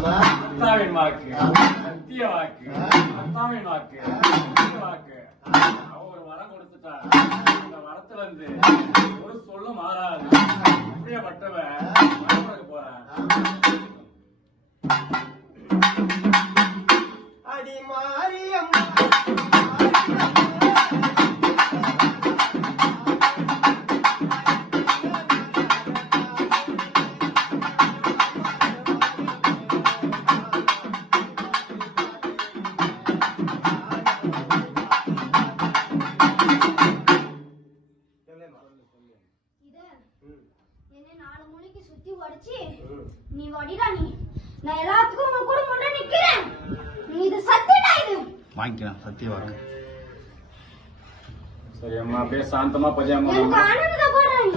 அத்தாவின் வாக்கு சத்திய வாக்கு அத்தாவின் வாக்கு சத்திய வாக்கு அவ ஒரு வரம் கொடுத்துட்டா அந்த வரத்துல இருந்து ஒரு சொல்லும் மாறாது அப்படியேப்பட்டவ வரப்படுக்க போறேன் அடி மாரியம்மா நீ வடிடா நீ நான் எல்லாத்துக்கும் உங்க கூட முன்னாடி நிக்கிறேன் நீ இது சத்தியடா இது வாங்கிக்கலாம் சத்திய வரம் சரி அம்மா அப்படியே சாந்தமா பஜாமா எனக்கு ஆனந்தமா போறேன்